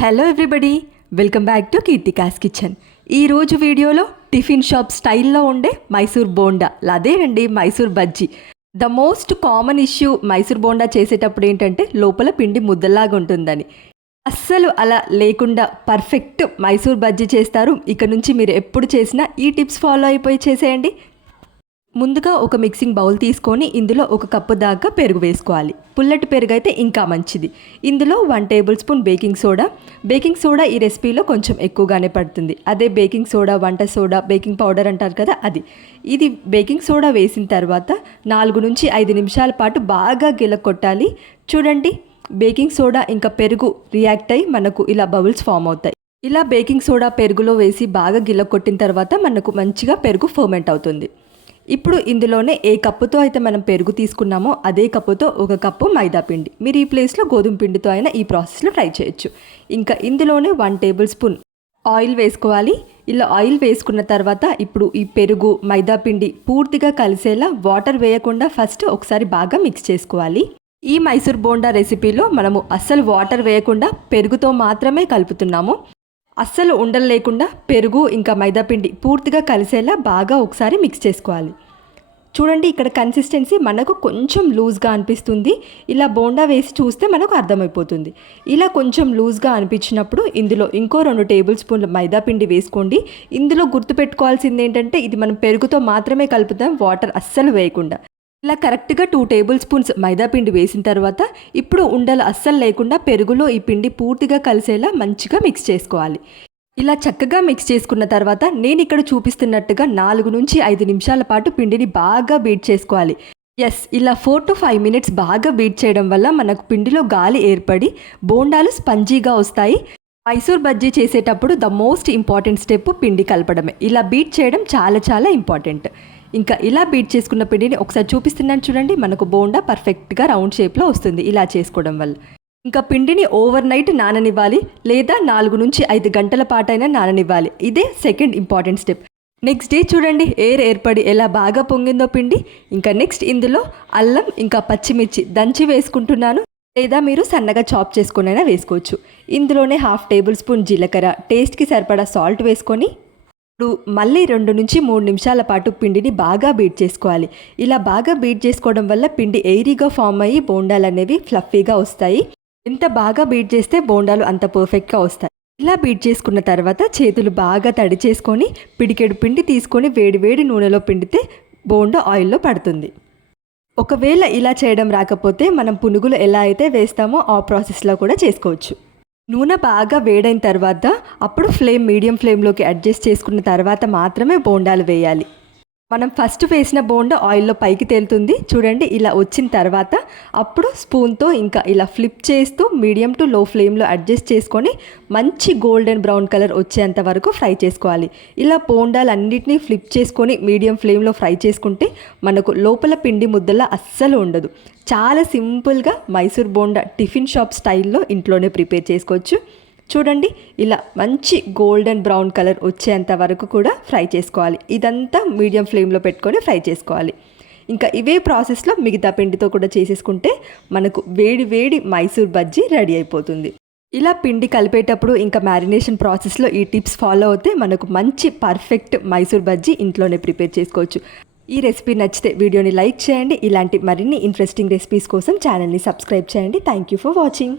Hello everybody, welcome back to Keerthika's kitchen. ఈరోజు వీడియోలో tiffin shop స్టైల్లో ఉండే మైసూర్ బోండా, అదేనండి Mysore bajji. The most common issue Mysore bonda చేసేటప్పుడు ఏంటంటే లోపల పిండి ముద్దలాగా ఉంటుందని. అస్సలు అలా లేకుండా పర్ఫెక్ట్ మైసూర్ బజ్జీ చేస్తారు. ఇక నుంచి మీరు ఎప్పుడు చేసినా ఈ టిప్స్ ఫాలో అయిపోయి చేసేయండి. ముందుగా ఒక మిక్సింగ్ బౌల్ తీసుకొని ఇందులో 1 కప్పు దాకా పెరుగు వేసుకోవాలి. పుల్లటి పెరుగు అయితే ఇంకా మంచిది. ఇందులో 1 టేబుల్ స్పూన్ బేకింగ్ సోడా ఈ రెసిపీలో కొంచెం ఎక్కువగానే పడుతుంది. అదే బేకింగ్ సోడా, వంట సోడా, బేకింగ్ పౌడర్ అంటారు కదా, ఇది బేకింగ్ సోడా వేసిన తర్వాత 4 నుంచి 5 నిమిషాల పాటు బాగా గిలకొట్టాలి. చూడండి, బేకింగ్ సోడా ఇంకా పెరుగు రియాక్ట్ అయ్యి మనకు ఇలా బబుల్స్ ఫామ్ అవుతాయి. ఇలా బేకింగ్ సోడా పెరుగులో వేసి బాగా గిలకొట్టిన తర్వాత మనకు మంచిగా పెరుగు ఫర్మెంట్ అవుతుంది. ఇప్పుడు ఇందులోనే ఏ కప్పుతో అయితే మనం పెరుగు తీసుకున్నామో అదే కప్పుతో 1 కప్పు మైదా పిండి, మీరు ఈ ప్లేస్లో గోధుమ పిండితో అయినా ఈ ప్రాసెస్లో ట్రై చేయొచ్చు. ఇంకా ఇందులోనే 1 టేబుల్ స్పూన్ ఆయిల్ వేసుకోవాలి. ఇలా ఆయిల్ వేసుకున్న తర్వాత ఇప్పుడు ఈ పెరుగు, మైదా పిండి పూర్తిగా కలిసేలా వాటర్ వేయకుండా ఫస్ట్ ఒకసారి బాగా మిక్స్ చేసుకోవాలి. ఈ మైసూర్ బోండా రెసిపీలో మనము అస్సలు వాటర్ వేయకుండా పెరుగుతో మాత్రమే కలుపుతున్నాము. అస్సలు ఉండలు లేకుండా పెరుగు ఇంకా మైదాపిండి పూర్తిగా కలిసేలా బాగా ఒకసారి మిక్స్ చేసుకోవాలి. చూడండి, ఇక్కడ కన్సిస్టెన్సీ మనకు కొంచెం లూజ్గా అనిపిస్తుంది. ఇలా బోండా వేసి చూస్తే మనకు అర్థమైపోతుంది. ఇలా కొంచెం లూజ్గా అనిపించినప్పుడు ఇందులో ఇంకో 2 టేబుల్ స్పూన్ల మైదాపిండి వేసుకోండి. ఇందులో గుర్తుపెట్టుకోవాల్సింది ఏంటంటే ఇది మనం పెరుగుతో మాత్రమే కలుపుతాం, వాటర్ అస్సలు వేయకుండా. ఇలా కరెక్ట్గా 2 టేబుల్ స్పూన్స్ మైదాపిండి వేసిన తర్వాత ఇప్పుడు ఉండలు అస్సలు లేకుండా పెరుగులో ఈ పిండి పూర్తిగా కలిసేలా మంచిగా మిక్స్ చేసుకోవాలి. ఇలా చక్కగా మిక్స్ చేసుకున్న తర్వాత నేను ఇక్కడ చూపిస్తున్నట్టుగా 4 నుంచి 5 నిమిషాల పాటు పిండిని బాగా బీట్ చేసుకోవాలి. ఇలా 4 to 5 మినిట్స్ బాగా బీట్ చేయడం వల్ల మనకు పిండిలో గాలి ఏర్పడి బోండాలు స్పంజీగా వస్తాయి. మైసూర్ బజ్జీ చేసేటప్పుడు ద మోస్ట్ ఇంపార్టెంట్ స్టెప్ పిండి కలపడమే. ఇలా బీట్ చేయడం చాలా చాలా ఇంపార్టెంట్. ఇంకా ఇలా బీట్ చేసుకున్న పిండిని ఒకసారి చూపిస్తున్నాను చూడండి, మనకు బోండా పర్ఫెక్ట్గా రౌండ్ షేప్లో వస్తుంది ఇలా చేసుకోవడం వల్ల. ఇంకా పిండిని ఓవర్ నైట్ నాననివ్వాలి, లేదా 4 నుంచి 5 గంటల పాటైనా నాననివ్వాలి. ఇదే second important step. Next day చూడండి ఎయిర్ ఏర్పడి ఎలా బాగా పొంగిందో పిండి. ఇంకా నెక్స్ట్ ఇందులో అల్లం ఇంకా పచ్చిమిర్చి దంచి వేసుకుంటున్నాను, లేదా మీరు సన్నగా చాప్ చేసుకునైనా వేసుకోవచ్చు. ఇందులోనే 1/2 టేబుల్ స్పూన్ జీలకర్ర, టేస్ట్కి సరిపడా సాల్ట్ వేసుకొని ఇప్పుడు మళ్ళీ 2 నుంచి 3 నిమిషాల పాటు పిండిని బాగా బీట్ చేసుకోవాలి. ఇలా బాగా బీట్ చేసుకోవడం వల్ల పిండి ఎయిరీగా ఫామ్ అయ్యి బోండాలు అనేవి ఫ్లఫీగా వస్తాయి. ఎంత బాగా బీట్ చేస్తే బోండాలు అంత పర్ఫెక్ట్గా వస్తాయి. ఇలా బీట్ చేసుకున్న తర్వాత చేతులు బాగా తడి చేసుకొని పిడికెడు పిండి తీసుకొని వేడి నూనెలో పిండితే బోండా ఆయిల్లో పడుతుంది. ఒకవేళ ఇలా చేయడం రాకపోతే మనం పునుగులు ఎలా అయితే వేస్తామో ఆ ప్రాసెస్లో కూడా చేసుకోవచ్చు. నూనె బాగా వేడైన తర్వాత అప్పుడు మీడియం ఫ్లేమ్లోకి అడ్జస్ట్ చేసుకున్న తర్వాత మాత్రమే బోండాలు వేయాలి. మనం ఫస్ట్ వేసిన బోండా ఆయిల్లో పైకి తేలుతుంది చూడండి. ఇలా వచ్చిన తర్వాత అప్పుడు స్పూన్తో ఇంకా ఇలా ఫ్లిప్ చేస్తూ మీడియం టు లో ఫ్లేమ్లో అడ్జస్ట్ చేసుకొని మంచి గోల్డెన్ బ్రౌన్ కలర్ వచ్చేంత వరకు ఫ్రై చేసుకోవాలి. ఇలా బోండాలు అన్నిటినీ ఫ్లిప్ చేసుకొని మీడియం ఫ్లేమ్లో ఫ్రై చేసుకుంటే మనకు లోపల పిండి ముద్దలా అస్సలు ఉండదు. చాలా సింపుల్గా మైసూర్ బోండా టిఫిన్ షాప్ స్టైల్లో ఇంట్లోనే ప్రిపేర్ చేసుకోవచ్చు. చూడండి, ఇలా మంచి గోల్డెన్ బ్రౌన్ కలర్ వచ్చేంత వరకు కూడా ఫ్రై చేసుకోవాలి. ఇదంతా మీడియం ఫ్లేమ్లో పెట్టుకొని ఫ్రై చేసుకోవాలి. ఇంకా ఇవే ప్రాసెస్లో మిగతా పిండితో కూడా చేసేసుకుంటే మనకు వేడి మైసూర్ బజ్జీ రెడీ అయిపోతుంది. ఇలా పిండి కలిపేటప్పుడు ఇంకా మ్యారినేషన్ ప్రాసెస్లో ఈ టిప్స్ ఫాలో అవుతే మనకు మంచి పర్ఫెక్ట్ మైసూర్ బజ్జీ ఇంట్లోనే ప్రిపేర్ చేసుకోవచ్చు. ఈ రెసిపీ నచ్చితే వీడియోని లైక్ చేయండి. ఇలాంటి మరిన్ని ఇంట్రెస్టింగ్ రెసిపీస్ కోసం ఛానల్ని సబ్స్క్రైబ్ చేయండి. Thank you for watching.